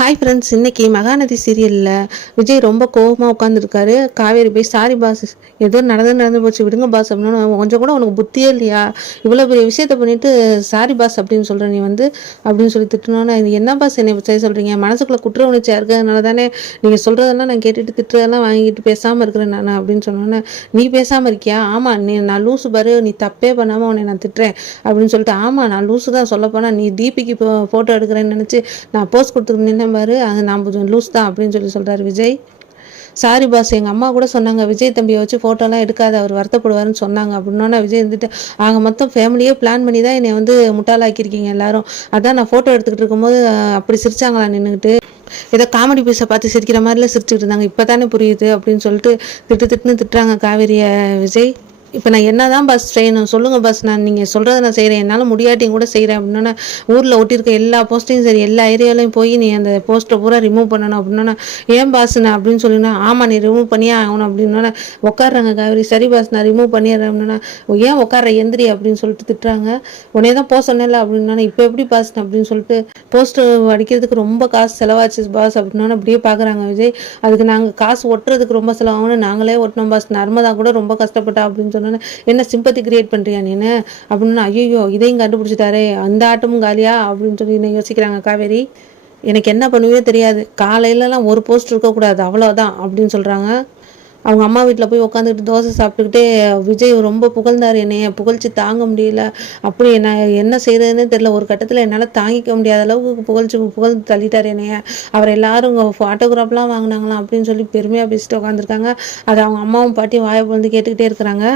Hi friends, இன்னைக்கு மகாநதி சீரியலில் விஜய் ரொம்ப கோபமாக உட்காந்துருக்காரு. காவேரி போய் சாரி பாஸ், ஏதோ நடந்து போச்சு விடுங்க பாஸ் அப்படின்னு. கொஞ்சம் கூட உனக்கு புத்தியே இல்லையா? இவ்வளோ பெரிய விஷயத்த பண்ணிட்டு சாரி பாஸ் அப்படின்னு சொல்கிற நீ அப்படின்னு சொல்லி திட்டினோன்னே, இது என்ன பாஸ் என்னை செய்ய சொல்கிறீங்க? மனசுக்குள்ளே குற்ற உணர்ச்சியாக இருக்கிறதுனால தானே நீங்கள் சொல்கிறதெல்லாம் நான் கேட்டுட்டு திட்டுறதெல்லாம் வாங்கிட்டு பேசாமல் இருக்கிறேன் நான் அப்படின்னு சொன்னோன்னே, நீ பேசாமல் இருக்கியா? ஆமாம், நான் லூசு பாரு, நீ தப்பே பண்ணாமல் உன்னை நான் திட்டுறேன் அப்படின்னு சொல்லிட்டு, ஆமாம் நான் லூசு தான், சொல்லப்போனால் நீ டிபிக்கு ஃபோட்டோ எடுக்கிறேன்னு நினச்சி நான் போஸ்ட் கொடுத்துருந்தேன் பாரு, அது நான் லூஸ் தான் அப்படின்னு சொல்கிறாரு விஜய். சாரி பாஸ், எங்கள் அம்மா கூட சொன்னாங்க விஜய் தம்பியை வச்சு ஃபோட்டோலாம் எடுக்காத, அவர் வருத்தப்படுவாருன்னு சொன்னாங்க அப்படின்னா விஜய் இருந்துட்டு, ஆக மொத்தம் ஃபேமிலியே பிளான் பண்ணி தான் என்னை முட்டாளாக்கியிருக்கீங்க எல்லாரும். அதான் நான் ஃபோட்டோ எடுத்துக்கிட்டு இருக்கும்போது அப்படி சிரிச்சாங்களா நின்றுக்கிட்டு, ஏதோ காமெடி பீஸை பார்த்து சிரிக்கிற மாதிரிலாம் சிரிச்சுக்கிட்டு இருந்தாங்க, இப்போ தானே புரியுது அப்படின்னு சொல்லிட்டு திட்டுறாங்க காவேரியை விஜய். இப்போ நான் என்ன தான் பஸ் செய்யணும் சொல்லுங்கள் பஸ், நீங்கள் சொல்கிறத நான் செய்கிறேன், என்னால் முடியாட்டியும் கூட செய்கிறேன் அப்படின்னா, ஊரில் ஒட்டியிருக்க எல்லா போஸ்ட்டையும் சரி எல்லா ஏரியாலையும் போய் நீ அந்த போஸ்ட்டை பூரா ரிமூவ் பண்ணணும் அப்படின்னா, ஏன் பாஸ் நான் அப்படின்னு சொல்லினா, ஆமாம் நீ ரிமூவ் பண்ணியே ஆகணும் அப்படின்னா உட்காடுறாங்க காவேரி. சரி பாஸ் நான் ரிமூவ் பண்ணிடுறேன் அப்படின்னா, ஏன் உட்கார எந்திரி அப்படின்னு சொல்லிட்டு திட்டுறாங்க. உடனே தான் போக சொன்னேன்ல அப்படின்னா, இப்போ எப்படி பாஸ் அப்படின்னு சொல்லிட்டு, போஸ்டர் அடிக்கிறதுக்கு ரொம்ப காசு செலவாச்சு பாஸ் அப்படின்னா அப்படியே பார்க்குறாங்க விஜய். அதுக்கு நாங்கள் காசு ஒட்டுறதுக்கு ரொம்ப செலவாகணும், நாங்களே ஒட்டினோம் பாஸ், நர்மதா கூட ரொம்ப கஷ்டப்பட்டா அப்படின்னு என்ன சிம்பத்தி கிரியேட் பண்றியா நீனு அப்படின்னு. ஐயோ இதையும் கண்டுபிடிச்சிட்டாரே, அந்த ஆட்டமும் காலியா அப்படின்னு சொல்லி யோசிக்கிறாங்க காவேரி. எனக்கு என்ன பண்ணுவே தெரியாது, காலையிலலாம் ஒரு போஸ்ட் இருக்கக்கூடாது அவ்வளோதான் அப்படின்னு சொல்கிறாங்க. அவங்க அம்மா வீட்டில் போய் உட்காந்துக்கிட்டு தோசை சாப்பிட்டுக்கிட்டே விஜய் ரொம்ப புகழ்ந்தார் என்னைய, புகழ்ச்சி தாங்க முடியல. அப்படி என்ன செய்யறதுன்னு தெரியல, ஒரு கட்டத்தில் என்னால் தாங்கிக்க முடியாத அளவுக்கு புகழ்ந்து தள்ளிட்டார் என்னைய. அவர் எல்லாரும் ஆட்டோகிராஃப்லாம் வாங்கினாங்களாம் அப்படின்னு சொல்லி பெருமையாக பேசிட்டு உட்காந்துருக்காங்க. அதை அவங்க அம்மாவும் பாட்டியும் வாயை வந்து கேட்டுக்கிட்டே இருக்கிறாங்க.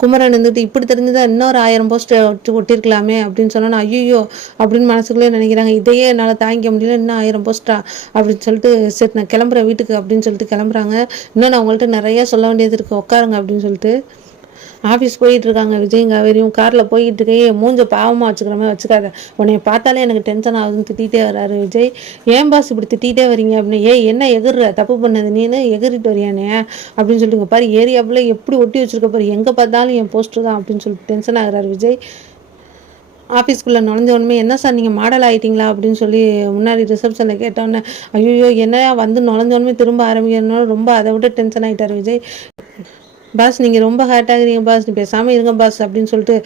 குமரன் இருந்துட்டு, இப்படி தெரிஞ்சுதான் இன்னொரு 1000 போஸ்ட் ஒட்டியிருக்கலாமே அப்படின்னு சொன்னா, ஐயோ அப்படின்னு மனசுக்குள்ளே நினைக்கிறாங்க. இதையே என்னால் தாங்கிக்க முடியல, இன்னும் 1000 போஸ்டா அப்படின்னு சொல்லிட்டு, சரி நான் கிளம்புறேன் வீட்டுக்கு அப்படின்னு சொல்லிட்டு கிளம்புறாங்க. இன்னும் நான் உங்கள்கிட்ட நிறைய சொல்ல வேண்டியது இருக்குது, உட்காருங்க அப்படின்னு சொல்லிட்டு. ஆஃபீஸ் போயிட்டு இருக்காங்க விஜயும் காவேரியும். காரில் போயிட்டு இருக்கே, மூஞ்ச பாவமாக வச்சுக்கிற மாதிரி வச்சுக்காத, உன்னை பார்த்தாலே எனக்கு டென்ஷன் ஆகுதுன்னு திட்டிகிட்டே வர்றாரு விஜய். ஏன் பாஸ் இப்படி திட்டிகிட்டே வரீங்க அப்படின்னு. என்ன எகிர்ற, தப்பு பண்ணது நீனு எகிரிட்டு வரியானே அப்படின்னு சொல்லிட்டு, பாரு ஏரியாவில் எப்படி ஒட்டி வச்சிருக்க பாரு, எங்கே பார்த்தாலும் என் போஸ்டர் தான் அப்படின்னு சொல்லிட்டு டென்ஷன் ஆகிறாரு விஜய். ஆஃபீஸ்க்குள்ளே நுழைஞ்சோடனே, என்ன சார் நீங்கள் மாடல் ஆகிட்டீங்களா அப்படின்னு சொல்லி முன்னாடி ரிசப்ஷனில் கேட்டோன்னே, ஐயோ என்ன வந்து நுழைஞ்சோடனே திரும்ப ஆரம்பிக்கணும்னு ரொம்ப அதை விட டென்ஷன் ஆகிட்டார் விஜய். பாஸ் நீங்கள் ரொம்ப ஹார்ட் ஆகுறீங்க பாஸ், நீ பேசாமல் இருங்க பாஸ் அப்படின்னு சொல்லிட்டு,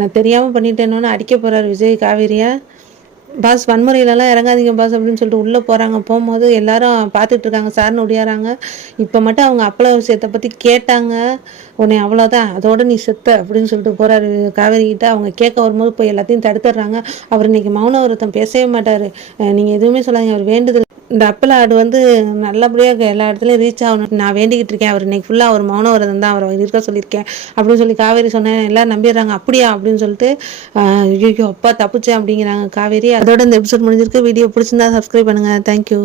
நான் தெரியாமல் பண்ணிட்டேன்னு அடிக்க போகிறார் விஜய் காவேரியா. பாஸ் வன்முறையிலலாம் இறங்காதீங்க பாஸ் அப்படின்னு சொல்லிட்டு உள்ளே போகிறாங்க. போகும்போது எல்லாரும் பார்த்துட்டு இருக்காங்க, சார்னு ஒடியாராங்க. இப்போ மட்டும் அவங்க அப்பள விஷயத்தை பற்றி கேட்டாங்க, உன்னை அவ்வளோதான் அதோட நீ செத்த அப்படின்னு சொல்லிட்டு போகிறாரு காவேரி கிட்ட. அவங்க கேட்க வரும்போது போய் எல்லாத்தையும் தடுத்துடுறாங்க. அவர் இன்னைக்கு மௌன விரதம் பேசவே மாட்டார், நீங்கள் எதுவுமே சொல்லாதீங்க, அவர் வேண்டுதல் இந்த அப்பள ஆடு நல்லபடியாக எல்லா இடத்துலையும் ரீச் ஆகணும் நான் வேண்டிக்கிட்டு இருக்கேன். அவர் இன்னைக்கு ஃபுல்லாக அவர் மௌன விரதம் தான், அவர் இருக்க சொல்லியிருக்கேன் அப்படின்னு சொல்லி காவேரி சொன்னேன். எல்லாம் நம்பிடுறாங்க, அப்படியா அப்படின்னு சொல்லிட்டு. ஐயோ அப்பா தப்புச்சேன் அப்படிங்கிறாங்க காவேரி. அதோட இந்த எபிசோட் முடிஞ்சிருக்கு. வீடியோ பிடிச்சிருந்தா சப்ஸ்கிரைப் பண்ணுங்கள். தேங்க்யூ.